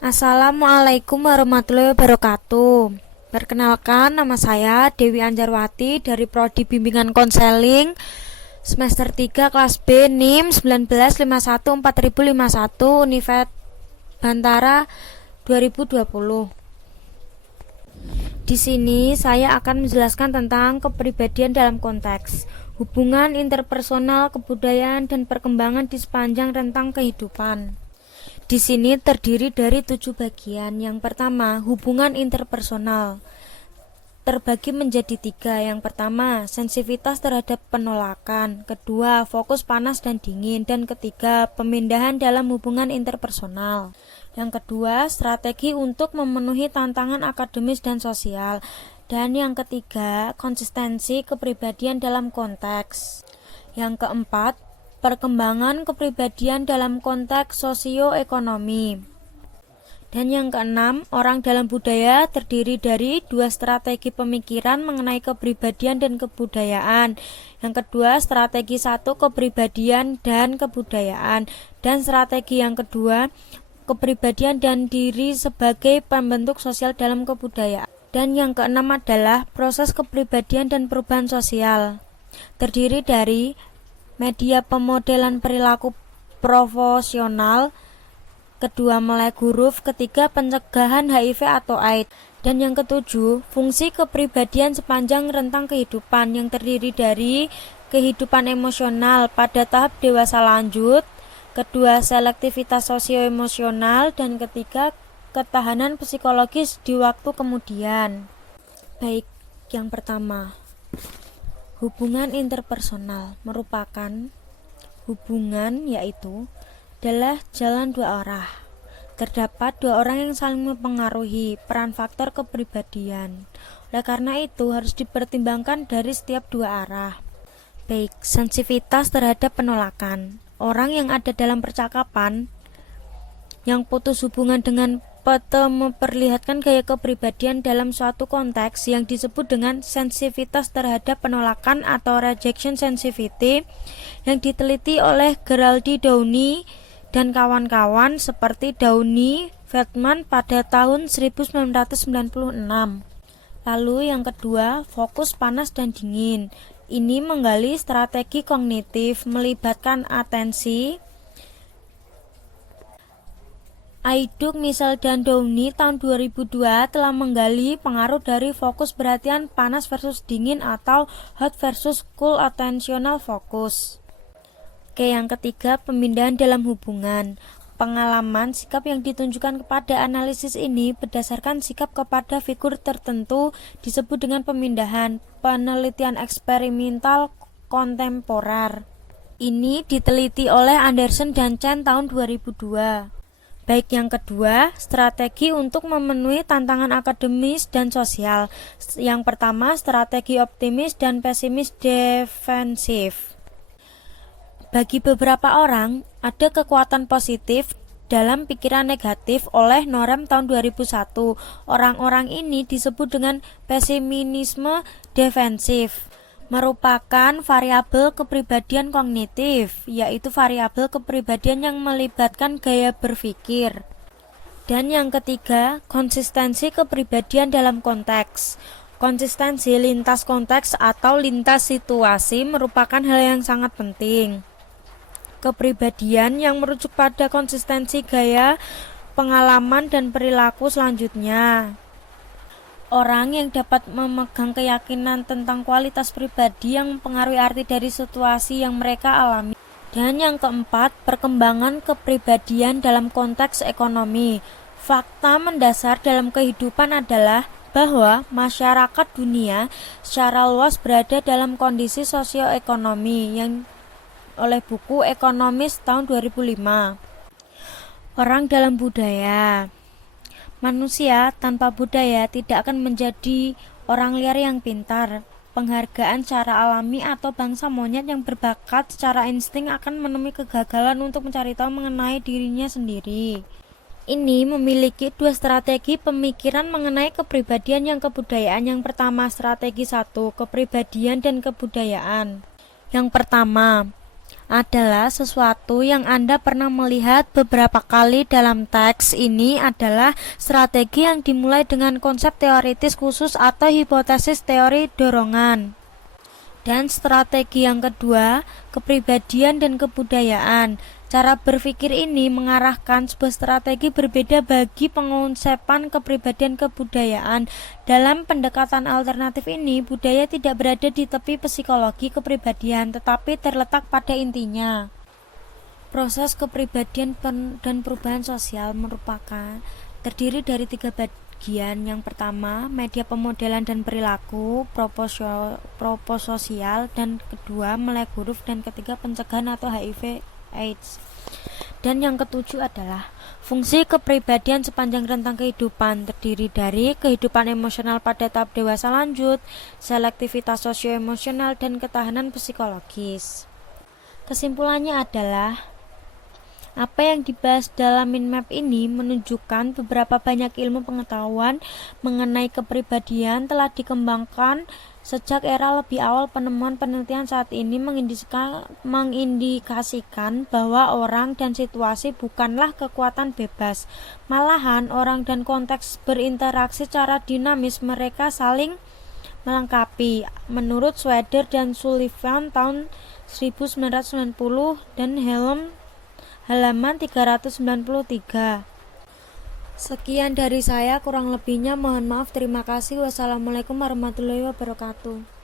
Assalamualaikum warahmatullahi wabarakatuh. Perkenalkan, nama saya Dewi Anjarwati dari Prodi Bimbingan Konseling semester 3 kelas B NIM 19514051 Universitas Bantara 2020. Di sini saya akan menjelaskan tentang kepribadian dalam konteks hubungan interpersonal, kebudayaan, dan perkembangan di sepanjang rentang kehidupan. Di sini terdiri dari 7 bagian. Yang pertama, hubungan interpersonal. Terbagi menjadi 3. Yang pertama, sensitivitas terhadap penolakan. Kedua, fokus panas dan dingin. Dan ketiga, pemindahan dalam hubungan interpersonal. Yang kedua, strategi untuk memenuhi tantangan akademis dan sosial. Dan yang ketiga, konsistensi kepribadian dalam konteks. Yang keempat, perkembangan kepribadian dalam konteks sosioekonomi. Dan yang keenam, orang dalam budaya terdiri dari 2 strategi pemikiran mengenai kepribadian dan kebudayaan. Yang kedua, strategi 1 kepribadian dan kebudayaan. Dan strategi yang kedua, kepribadian dan diri sebagai pembentuk sosial dalam kebudayaan. Dan yang keenam adalah proses kepribadian dan perubahan sosial. Terdiri dari media pemodelan perilaku profesional, kedua melek huruf, ketiga pencegahan HIV atau AIDS, dan yang ketujuh fungsi kepribadian sepanjang rentang kehidupan yang terdiri dari kehidupan emosional pada tahap dewasa lanjut, kedua selektivitas sosioemosional, dan ketiga ketahanan psikologis di waktu kemudian. Baik, yang pertama, hubungan interpersonal merupakan hubungan yaitu adalah jalan 2 arah. Terdapat 2 orang yang saling mempengaruhi peran faktor kepribadian. Oleh karena itu harus dipertimbangkan dari setiap 2 arah. Baik, sensitivitas terhadap penolakan. Orang yang ada dalam percakapan yang putus hubungan dengan memperlihatkan gaya kepribadian dalam suatu konteks yang disebut dengan sensitivitas terhadap penolakan atau rejection sensitivity yang diteliti oleh Geraldine Downey dan kawan-kawan seperti Downey Feldman pada tahun 1996. Lalu yang kedua, fokus panas dan dingin. Ini menggali strategi kognitif melibatkan atensi. Aiduk, Michel, dan Downey tahun 2002 telah menggali pengaruh dari fokus perhatian panas versus dingin atau hot versus cool attentional focus. Oke, yang ketiga, pemindahan dalam hubungan. Pengalaman sikap yang ditunjukkan kepada analisis ini berdasarkan sikap kepada figur tertentu disebut dengan pemindahan. Penelitian eksperimental kontemporer ini diteliti oleh Anderson dan Chen tahun 2002. Baik, yang kedua, strategi untuk memenuhi tantangan akademis dan sosial. Yang pertama, strategi optimis dan pesimis defensif. Bagi beberapa orang, ada kekuatan positif dalam pikiran negatif oleh Norem tahun 2001. Orang-orang ini disebut dengan pesimisme defensif. Merupakan variabel kepribadian kognitif, yaitu variabel kepribadian yang melibatkan gaya berpikir. Dan yang ketiga, konsistensi kepribadian dalam konteks. Konsistensi lintas konteks atau lintas situasi merupakan hal yang sangat penting. Kepribadian yang merujuk pada konsistensi gaya, pengalaman, dan perilaku selanjutnya. Orang yang dapat memegang keyakinan tentang kualitas pribadi yang mempengaruhi arti dari situasi yang mereka alami. Dan yang keempat, perkembangan kepribadian dalam konteks ekonomi. Fakta mendasar dalam kehidupan adalah bahwa masyarakat dunia secara luas berada dalam kondisi sosioekonomi yang oleh buku Ekonomis tahun 2005. Orang dalam budaya. Manusia tanpa budaya tidak akan menjadi orang liar yang pintar. Penghargaan secara alami atau bangsa monyet yang berbakat secara insting akan menemui kegagalan untuk mencari tahu mengenai dirinya sendiri. Ini memiliki 2 strategi pemikiran mengenai kepribadian yang kebudayaan. Yang pertama, strategi 1, kepribadian dan kebudayaan. Yang pertama, adalah sesuatu yang Anda pernah melihat beberapa kali dalam teks. Ini adalah strategi yang dimulai dengan konsep teoritis khusus atau hipotesis teori dorongan. Dan strategi yang kedua, kepribadian dan kebudayaan. Cara berpikir ini mengarahkan sebuah strategi berbeda bagi pengonsepan kepribadian kebudayaan. Dalam pendekatan alternatif ini, budaya tidak berada di tepi psikologi kepribadian, tetapi terletak pada intinya. Proses kepribadian dan perubahan sosial terdiri dari 3 bagian. Yang pertama, media pemodelan dan perilaku, propososial, dan kedua, melek huruf, dan ketiga, pencegahan atau HIV/AIDS. Dan yang ketujuh adalah fungsi kepribadian sepanjang rentang kehidupan, terdiri dari kehidupan emosional pada tahap dewasa lanjut, selektivitas sosioemosional, dan ketahanan psikologis. Kesimpulannya adalah apa yang dibahas dalam mind map ini menunjukkan beberapa banyak ilmu pengetahuan mengenai kepribadian telah dikembangkan sejak era lebih awal. Penemuan penelitian saat ini mengindikasikan bahwa orang dan situasi bukanlah kekuatan bebas. Malahan orang dan konteks berinteraksi secara dinamis, mereka saling melengkapi. Menurut Schroeder dan Sullivan tahun 1990 dan halaman 393. Sekian dari saya, kurang lebihnya mohon maaf. Terima kasih. Wassalamualaikum warahmatullahi wabarakatuh.